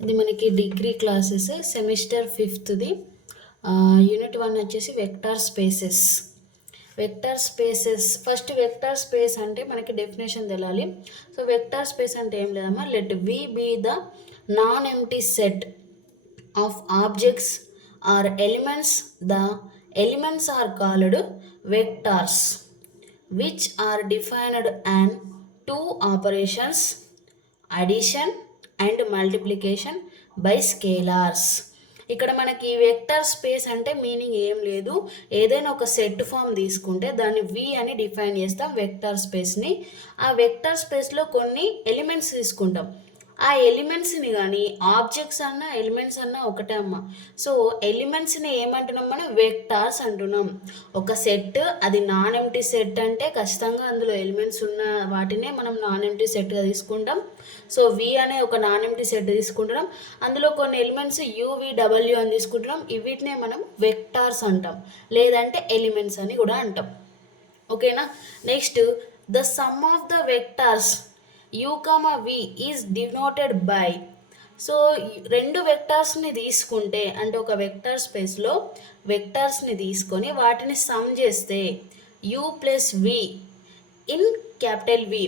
ఇది మనకి degree classes semester 5ది యూనిట్ 1 వచ్చేసి vector spaces. Vector spaces first vector space అంటే మనకి డెఫినేషన్ తెలాలి. సో వెక్టార్ స్పేస్ అంటే ఏం లేదమ్మా, let V be the non empty set of objects or elements. The elements are called vectors which are defined and two operations addition and multiplication by scalars. ఇక్కడ మనకి vector space అంటే meaning ఏం లేదు, ఏదైనా ఒక సెట్ ఫామ్ తీసుకుంటే దాన్ని వి అని డిఫైన్ చేస్తాం వెక్టర్ స్పేస్ని. ఆ వెక్టర్ స్పేస్లో కొన్ని ఎలిమెంట్స్ తీసుకుంటాం. ఆ ఎలిమెంట్స్ని కానీ ఆబ్జెక్ట్స్ అన్న ఎలిమెంట్స్ అన్న ఒకటే అమ్మ. సో ఎలిమెంట్స్ని ఏమంటున్నాం మనం, వెక్టార్స్ అంటున్నాం. ఒక సెట్ అది నాన్ ఎంటీ సెట్ అంటే ఖచ్చితంగా అందులో ఎలిమెంట్స్ ఉన్న వాటినే మనం నాన్ ఎంటీ సెట్గా తీసుకుంటాం. సో వి అనే ఒక నాన్ ఎంటీ సెట్ తీసుకుంటున్నాం, అందులో కొన్ని ఎలిమెంట్స్ యువిడబ్ల్యూ అని తీసుకుంటున్నాం. వీటినే మనం వెక్టార్స్ అంటాం, లేదంటే ఎలిమెంట్స్ అని కూడా అంటాం. ఓకేనా. Next, the sum of the vectors u, v is denoted by. So రెండు వెక్టార్స్ని తీసుకుంటే అంటే ఒక వెక్టార్ స్పేస్లో వెక్టార్స్ని తీసుకొని వాటిని సమ్ చేస్తే u plus v in capital వి.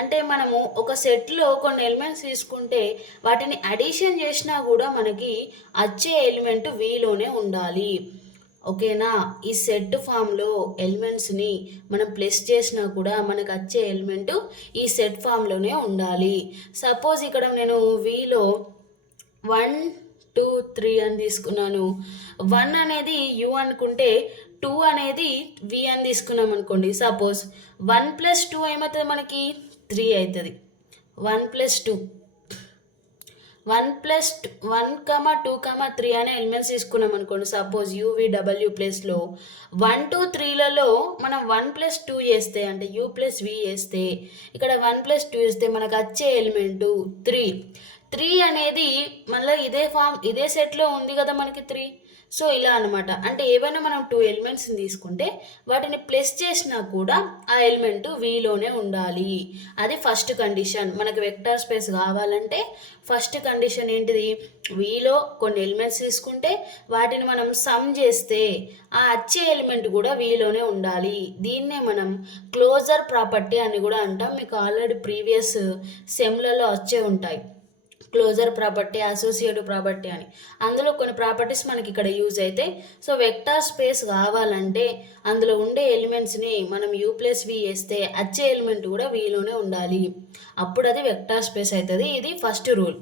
అంటే మనము ఒక సెట్లో కొన్ని ఎలిమెంట్స్ తీసుకుంటే వాటిని అడిషన్ చేసినా కూడా మనకి వచ్చే ఎలిమెంట్ విలోనే ఉండాలి. ఓకేనా. ఈ సెట్ ఫామ్లో ఎలిమెంట్స్ని మనం ప్లస్ చేసినా కూడా మనకు వచ్చే ఎలిమెంటు ఈ సెట్ ఫామ్లోనే ఉండాలి. సపోజ్ ఇక్కడ నేను విలో 1 2 3 అని తీసుకున్నాను. 1 అనేది యు అనుకుంటే 2 అనేది వి అని తీసుకున్నాం అనుకోండి. సపోజ్ 1 + 2 ఏమవుతుంది మనకి 3 అవుతుంది. 1 + 2 1 + 1, 2, 3 అనే ఎలిమెంట్స్ తీసుకున్నాం అనుకోండి. సపోజ్ యువిడబ్ల్యూ ప్లేస్లో 1 2 3లలో మనం 1 + 2 చేస్తే అంటే u + v చేస్తే ఇక్కడ 1 + 2 చేస్తే మనకు వచ్చే ఎలిమెంటు 3. 3 అనేది మళ్ళీ ఇదే సెట్లో ఉంది కదా మనకి 3. సో ఇలా అనమాట. అంటే ఏవైనా మనం 2 ఎలిమెంట్స్ని తీసుకుంటే వాటిని ప్లస్ చేసినా కూడా ఆ ఎలిమెంట్ విలోనే ఉండాలి. అది ఫస్ట్ కండిషన్. మనకి వెక్టార్ స్పేస్ కావాలంటే ఫస్ట్ కండిషన్ ఏంటిది, విలో కొన్ని ఎలిమెంట్స్ తీసుకుంటే వాటిని మనం సమ్ చేస్తే ఆ వచ్చే ఎలిమెంట్ కూడా విలోనే ఉండాలి. దీన్నే మనం క్లోజర్ ప్రాపర్టీ అని కూడా అంటాం. మీకు ఆల్రెడీ ప్రీవియస్ సెమ్లలో వచ్చే ఉంటాయి క్లోజర్ ప్రాపర్టీ, అసోసియేటివ్ ప్రాపర్టీ అని. అందులో కొన్ని ప్రాపర్టీస్ మనకి ఇక్కడ యూజ్ అవుతాయి. సో వెక్టార్ స్పేస్ కావాలంటే అందులో ఉండే ఎలిమెంట్స్ని మనం u + v వేస్తే వచ్చే ఎలిమెంట్ కూడా విలోనే ఉండాలి, అప్పుడు అది వెక్టార్ స్పేస్ అవుతుంది. ఇది ఫస్ట్ రూల్.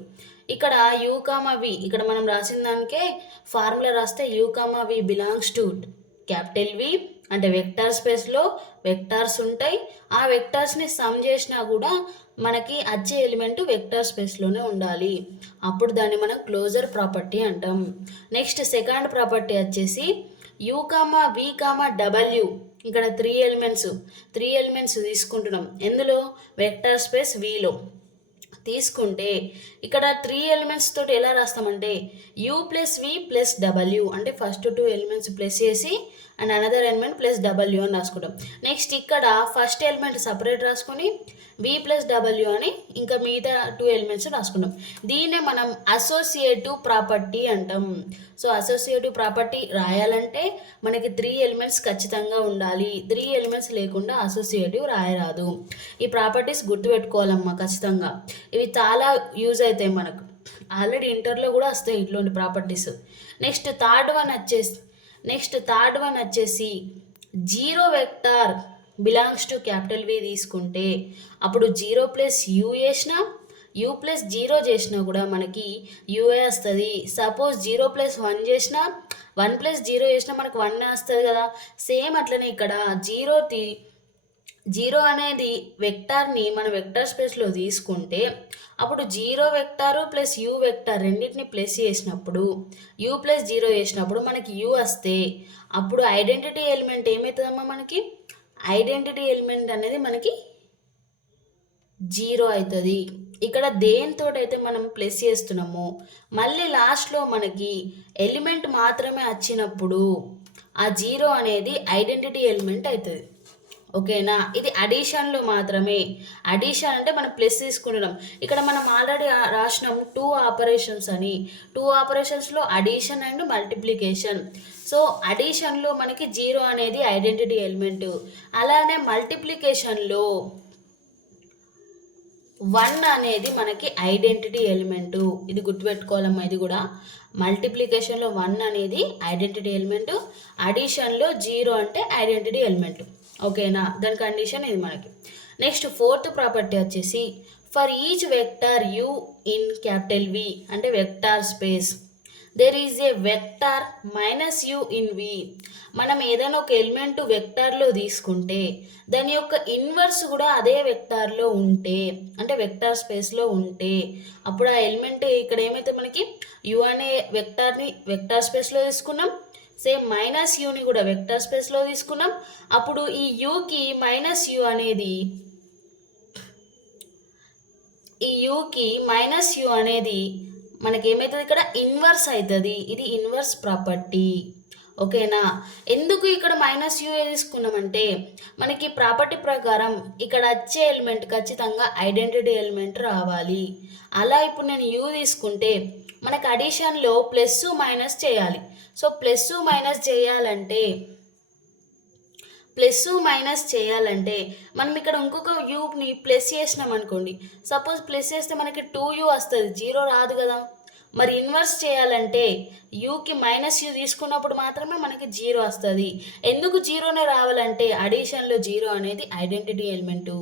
ఇక్కడ u, v ఇక్కడ మనం రాసిన దానికే ఫార్ములా రాస్తే u, v belongs to capital వి. అంటే వెక్టార్ స్పేస్లో వెక్టార్స్ ఉంటాయి, ఆ వెక్టార్స్ని సమ్ చేసినా కూడా మనకి వచ్చే ఎలిమెంట్ వెక్టార్ స్పేస్లోనే ఉండాలి, అప్పుడు దాన్ని మనం క్లోజర్ ప్రాపర్టీ అంటాం. నెక్స్ట్ సెకండ్ ప్రాపర్టీ వచ్చేసి u, v, w. ఇక్కడ 3 ఎలిమెంట్స్ తీసుకుంటున్నాం. ఎందులో, వెక్టార్ స్పేస్ విలో తీసుకుంటే ఇక్కడ 3 ఎలిమెంట్స్ తోటి ఎలా రాస్తామంటే u + v + w. అంటే ఫస్ట్ 2 ఎలిమెంట్స్ ప్లస్ చేసి అండ్ అనదర్ ఎలిమెంట్ +w అని రాసుకుంటాం. నెక్స్ట్ ఇక్కడ ఫస్ట్ ఎలిమెంట్ సపరేట్ రాసుకొని v + w అని ఇంకా మిగతా 2 ఎలిమెంట్స్ రాసుకుంటాం. దీన్నే మనం అసోసియేటివ్ ప్రాపర్టీ అంటాం. సో అసోసియేటివ్ ప్రాపర్టీ రాయాలంటే మనకి 3 ఎలిమెంట్స్ ఖచ్చితంగా ఉండాలి. 3 ఎలిమెంట్స్ లేకుండా అసోసియేటివ్ రాయరాదు. ఈ ప్రాపర్టీస్ గుర్తుపెట్టుకోవాలమ్మా ఖచ్చితంగా. ఇవి చాలా యూజ్ అవుతాయి మనకు, ఆల్రెడీ ఇంటర్లో కూడా వస్తాయి ఇట్లాంటి ప్రాపర్టీస్. నెక్స్ట్ థర్డ్ వన్ వచ్చేసి zero vector belongs to capital వి తీసుకుంటే అప్పుడు 0 + u చేసినా u + 0 చేసినా కూడా మనకి యూఏ వస్తుంది. సపోజ్ 0 + 1 చేసినా 1 + 0 చేసినా మనకు 1 వస్తుంది కదా. సేమ్ అట్లనే ఇక్కడ జీరో అనేది వెక్టార్ని మన వెక్టార్ స్పేస్లో తీసుకుంటే అప్పుడు 0 వెక్టారు + u వెక్టార్ రెండింటిని ప్లస్ చేసినప్పుడు u + 0 చేసినప్పుడు మనకి u వస్తే అప్పుడు ఐడెంటిటీ ఎలిమెంట్ ఏమవుతుందమ్మా, మనకి ఐడెంటిటీ ఎలిమెంట్ అనేది మనకి 0 అవుతుంది. ఇక్కడ దేనితోటైతే మనం ప్లస్ చేస్తున్నామో మళ్ళీ లాస్ట్లో మనకి ఎలిమెంట్ మాత్రమే వచ్చినప్పుడు ఆ 0 అనేది ఐడెంటిటీ ఎలిమెంట్ అవుతుంది. ఓకేనా, ఇది అడిషన్లో మాత్రమే. అడిషన్ అంటే మనం ప్లస్ తీసుకుంటున్నాం. ఇక్కడ మనం ఆల్రెడీ రాసినాం 2 ఆపరేషన్స్ అని. 2 ఆపరేషన్స్లో అడిషన్ అండ్ మల్టిప్లికేషన్. సో అడిషన్లో మనకి 0 అనేది ఐడెంటిటీ ఎలిమెంట్. అలానే మల్టిప్లికేషన్లో 1 అనేది మనకి ఐడెంటిటీ ఎలిమెంటు. ఇది గుర్తుపెట్టుకోవాలమ్మా. ఇది కూడా మల్టిప్లికేషన్లో 1 అనేది ఐడెంటిటీ ఎలిమెంటు, అడిషన్లో 0 అంటే ఐడెంటిటీ ఎలిమెంటు. ఓకేనా, దాని కండిషన్ ఇది మనకి. నెక్స్ట్ ఫోర్త్ ప్రాపర్టీ వచ్చేసి for each vector u in capital వి అంటే vector space there is a vector minus u in V. మనం ఏదైనా ఒక ఎలిమెంట్ వెక్టార్లో తీసుకుంటే దాని యొక్క ఇన్వర్స్ కూడా అదే వెక్టార్లో ఉంటే అంటే వెక్టార్ స్పేస్లో ఉంటే అప్పుడు ఆ ఎలిమెంట్ ఇక్కడ ఏమైతే మనకి యు అనే వెక్టార్ని వెక్టార్ స్పేస్లో తీసుకున్నాం, సేమ్ మైనస్ యూని కూడా వెక్టార్ స్పేస్లో తీసుకున్నాం. అప్పుడు ఈ యూకి మైనస్ యూ అనేది మనకి ఏమవుతుంది ఇక్కడ ఇన్వర్స్ అవుతుంది. ఇది ఇన్వర్స్ ప్రాపర్టీ. ఓకేనా, ఎందుకు ఇక్కడ మైనస్ యూ తీసుకున్నామంటే మనకి ప్రాపర్టీ ప్రకారం ఇక్కడ వచ్చే ఎలిమెంట్ ఖచ్చితంగా ఐడెంటిటీ ఎలిమెంట్ రావాలి. అలా ఇప్పుడు నేను యూ తీసుకుంటే మనకు అడిషన్లో ప్లస్ మైనస్ చేయాలి. సో ప్లస్ మైనస్ చేయాలంటే మనం ఇక్కడ ఇంకొక యూని ప్లస్ చేసినాం అనుకోండి. సపోజ్ ప్లస్ చేస్తే మనకి 2u వస్తుంది, 0 రాదు కదా. మరి ఇన్వర్స్ చేయాలంటే యూకి మైనస్ యూ తీసుకున్నప్పుడు మాత్రమే మనకి 0 వస్తుంది. ఎందుకు 0నే రావాలంటే అడిషన్లో 0 అనేది ఐడెంటిటీ ఎలిమెంటు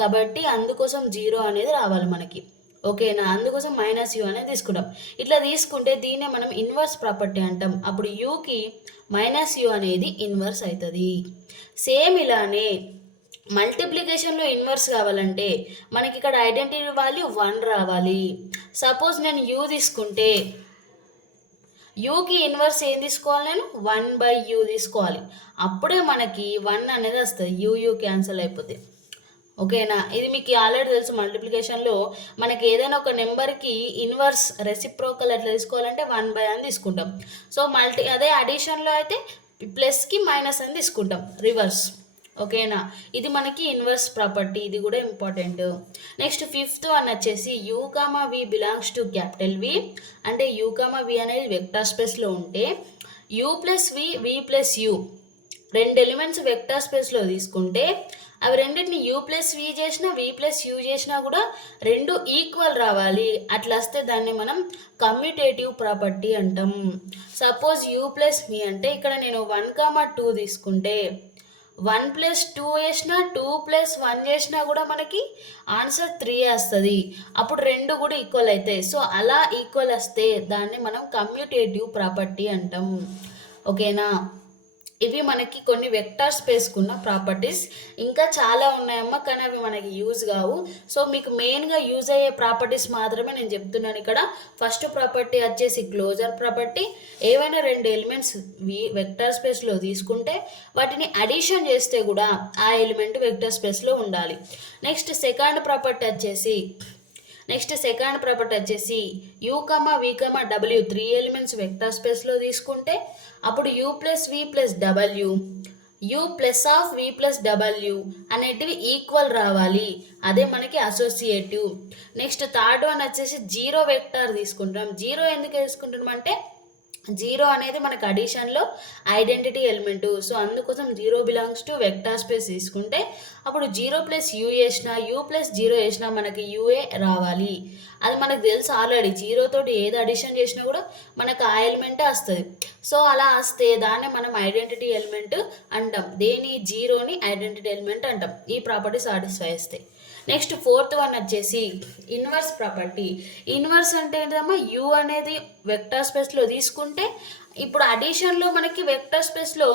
కాబట్టి అందుకోసం 0 అనేది రావాలి మనకి. ఓకేనా, అందుకోసం మైనస్ యూ అనేది తీసుకుంటాం. ఇట్లా తీసుకుంటే దీన్నే మనం ఇన్వర్స్ ప్రాపర్టీ అంటాం. అప్పుడు యూకి మైనస్ యూ అనేది ఇన్వర్స్ అవుతుంది. సేమ్ ఇలానే మల్టిప్లికేషన్లో ఇన్వర్స్ కావాలంటే మనకి ఇక్కడ ఐడెంటిటీ వాల్యూ 1 రావాలి. సపోజ్ నేను యూ తీసుకుంటే యూకి ఇన్వర్స్ ఏం తీసుకోవాలి, నేను 1/u తీసుకోవాలి. అప్పుడే మనకి 1 అనేది వస్తుంది. యూ క్యాన్సిల్ అయిపోతుంది. ఓకేనా, ఇది మీకు ఆల్రెడీ తెలుసు. మల్టిప్లికేషన్లో మనకి ఏదైనా ఒక నెంబర్కి ఇన్వర్స్ రెసిప్రోకల్ ఎట్లా తీసుకోవాలంటే 1/n అని తీసుకుంటాం. సో అదే అడిషన్లో అయితే ప్లస్కి మైనస్ అని తీసుకుంటాం, రివర్స్. ఓకేనా, ఇది మనకి ఇన్వర్స్ ప్రాపర్టీ. ఇది కూడా ఇంపార్టెంట్. నెక్స్ట్ ఫిఫ్త్ వన్ వచ్చేసి u comma v belongs to capital వి అంటే యూ కామా వి అనేది వెక్టార్ స్పేస్లో ఉంటే u plus v plus u రెండు ఎలిమెంట్స్ వెక్టార్ స్పేస్లో తీసుకుంటే అవి రెండింటిని యూ ప్లస్ వి చేసినా వి ప్లస్ యూ చేసినా కూడా రెండు ఈక్వల్ రావాలి. అట్లా వస్తే దాన్ని మనం కమ్యూటేటివ్ ప్రాపర్టీ అంటాం. సపోజ్ యూ ప్లస్ వి అంటే ఇక్కడ నేను 1,2 తీసుకుంటే 1 + 2 చేసినా 2 + 1 చేసినా కూడా మనకి ఆన్సర్ 3 వస్తుంది. అప్పుడు రెండు కూడా ఈక్వల్ అవుతాయి. సో అలా ఈక్వల్ వస్తే దాన్ని మనం కమ్యూటేటివ్ ప్రాపర్టీ అంటాం. ఓకేనా, ఇవి మనకి కొన్ని వెక్టార్ స్పేస్కున్న ప్రాపర్టీస్. ఇంకా చాలా ఉన్నాయమ్మా, కానీ అవి మనకి యూజ్ కావు. సో మీకు మెయిన్గా యూజ్ అయ్యే ప్రాపర్టీస్ మాత్రమే నేను చెప్తున్నాను ఇక్కడ. ఫస్ట్ ప్రాపర్టీ వచ్చేసి క్లోజర్ ప్రాపర్టీ. ఏవైనా రెండు ఎలిమెంట్స్ వెక్టార్ స్పేస్లో తీసుకుంటే వాటిని అడిషన్ చేస్తే కూడా ఆ ఎలిమెంట్ వెక్టార్ స్పేస్లో ఉండాలి. నెక్స్ట్ సెకండ్ ప్రాపర్టీ వచ్చేసి you comma we comma W 3 elements vector స్పేస్లో తీసుకుంటే అప్పుడు you plus v plus W you plus of we plus W అనేటివి ఈక్వల్ రావాలి. అదే మనకి అసోసియేటివ్. నెక్స్ట్ థర్డ్ వన్ వచ్చేసి జీరో వెక్టార్ తీసుకుంటాం. జీరో ఎందుకు తీసుకుంటున్నాం అంటే జీరో అనేది మనకు అడిషన్లో ఐడెంటిటీ ఎలిమెంటు. సో అందుకోసం zero belongs to vector space తీసుకుంటే అప్పుడు 0 + u చేసినా యూ ప్లస్ 0 చేసినా మనకి యూఏ రావాలి. అది మనకు తెలుసు ఆల్రెడీ. జీరోతోటి ఏది అడిషన్ చేసినా కూడా మనకు ఆ ఎలిమెంటే వస్తుంది. సో అలా వస్తే దాన్ని మనం ఐడెంటిటీ ఎలిమెంట్ అంటాం. జీరోని ఐడెంటిటీ ఎలిమెంట్ అంటాం. ఈ ప్రాపర్టీ సాటిస్ఫై చేస్తాయి. నెక్స్ట్ ఫోర్త్ వన్ వచ్చేసి ఇన్వర్స్ ప్రాపర్టీ. ఇన్వర్స్ అంటే ఏంటమ్మా, యూ అనేది వెక్టార్ స్పేస్లో తీసుకుంటే ఇప్పుడు అడిషన్లో మనకి వెక్టార్ స్పేస్లో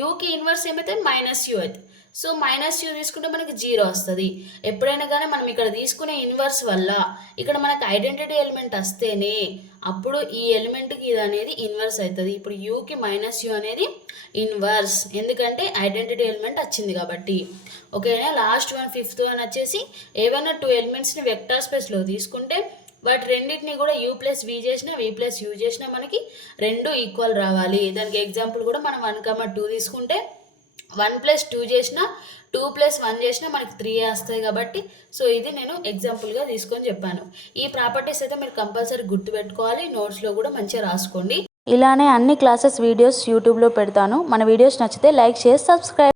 యూకి ఇన్వర్స్ ఏమైతే మైనస్ యూ అవుతుంది. సో మైనస్ యూ తీసుకుంటే మనకి 0 వస్తుంది. ఎప్పుడైనా కానీ మనం ఇక్కడ తీసుకునే ఇన్వర్స్ వల్ల ఇక్కడ మనకు ఐడెంటిటీ ఎలిమెంట్ వస్తేనే అప్పుడు ఈ ఎలిమెంట్కి ఇది అనేది ఇన్వర్స్ అవుతుంది. ఇప్పుడు యూకి మైనస్ యూ అనేది ఇన్వర్స్, ఎందుకంటే ఐడెంటిటీ ఎలిమెంట్ వచ్చింది కాబట్టి. ఓకేనా, లాస్ట్ వన్ ఫిఫ్త్ వన్ వచ్చేసి ఏవైనా 2 ఎలిమెంట్స్ని వెక్టార్ స్పేస్లో తీసుకుంటే వాటి రెండింటిని కూడా యూ ప్లస్ వి చేసినా వి ప్లస్ యూ చేసినా మనకి రెండు ఈక్వల్ రావాలి. దానికి ఎగ్జాంపుల్ కూడా మనం 1,2 తీసుకుంటే 1+2 చేసినా 2+1 చేసినా మనకి 3 వస్తాయి కాబట్టి సో ఇది నేను ఎగ్జాంపుల్గా తీసుకొని చెప్పాను. ఈ ప్రాపర్టీస్ అయితే మీరు కంపల్సరీ గుర్తుపెట్టుకోవాలి, నోట్స్లో కూడా మంచిగా రాసుకోండి. ఇలానే అన్ని క్లాసెస్ వీడియోస్ యూట్యూబ్లో పెడతాను. మన వీడియోస్ నచ్చితే లైక్, షేర్, సబ్స్క్రైబ్.